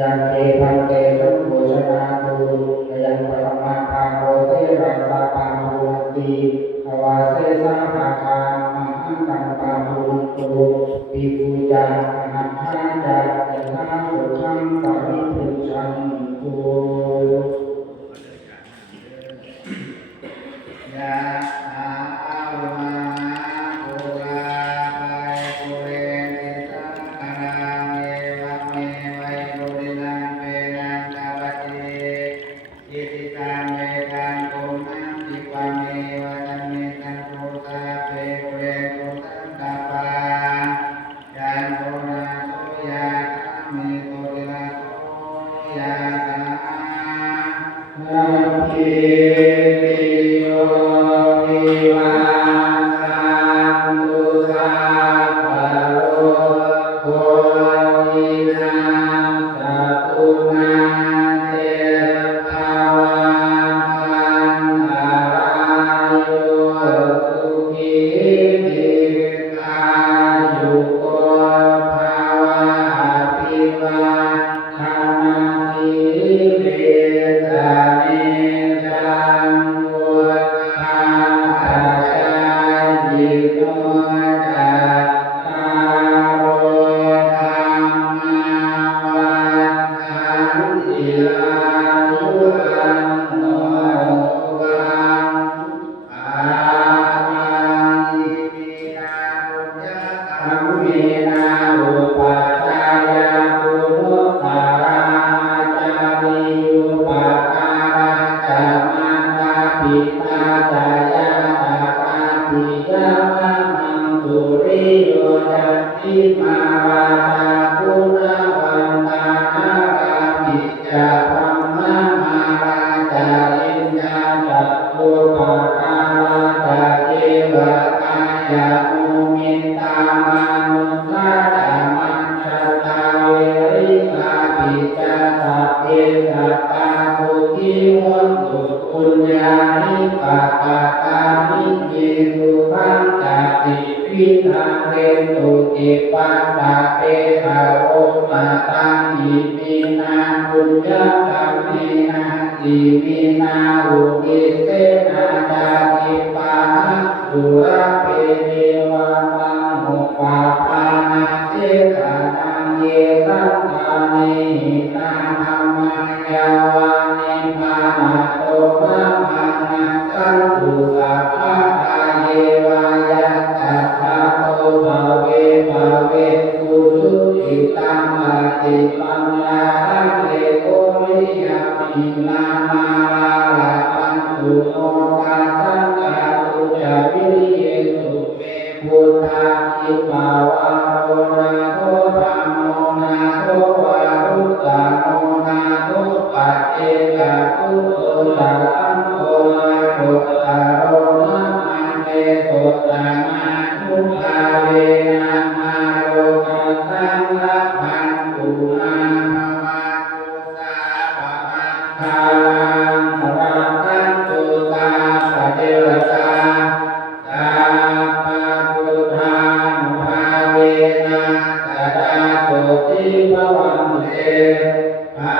ยังเทพันเตสังโฆชนาตุยังปรมาภาโรเทระสะปังภูติอวาเสสะภาคามหังกัมปะภูตุปิปุจังอหังหาจัตยะถาสุขังปริพุชชันตุยะถาวาปุราปาริปุเรนติสาคารังเอวะเมวัยโรตินังเปนังกาปติอิติตังเมตังตุมังคิปะเมวะตัมเมตังโตตาเปปุเรนตุสังกปปายันโทนาโสยะธรรมเมโตติระโสยะตานาภิติโยวิวังสันตุสัพพะโลกโควินาศตุมาเตภวันอันตรายโยสุขีทีขายุโกภาวะอภิวาทนาสิริสเนจังวุฒาจายโนจัตตารโอธรรมาวันขันติอายุวันโนสุขังภาลังอิมินาปุญญคัมมินาอุปัชฌายาปุรุตตาราจาริยุปการะจะมันตาปิตาจายาตาตาปิยามะมังสุริโยจัตติมาราชาคุณวันตานาราปิจาพัมมะมาราจาริญญาจัตตุปะการาจาเทวกายามุมินตามานุสาจามัญชตาเวริกาปิจาสัพเพสัตตาภูทิวันตุปุญญานิปัตตานิเยสุขังจัตติวิทังเรตุติปัตตาเปตาโอมาตังอิมินาปุญญกรรมเมนะติมินาอุกิเสนาจาติปานะสุระเปเนวานังหุปาปานาเสขานังเยสังฆาเนหิตังธัมมังยาวานิพานาโตภะมานะสันตุสัพพะทาเยวายะตัสสะโตภะเวภะเวกุสุจิตังอติปัญญาลังเลโกริยามินามาราลาปันตุโนกาสังกาตุจาวิริเยสุเมพุทธาคิปาวาโรนาโตธัมโมนาโตวารุตตโนนาโตปัจเจกพุทโธจักขังโฆนาโตตาโรนะมันเตโสตามาทุกาเวนะมาโรกัสสังละพันตุนาภวะตุสาภะมังคาลังรักขันตุสาภะเทวตาสัพพะพุทธานุภาเวนะสดาโสติภวันเตภา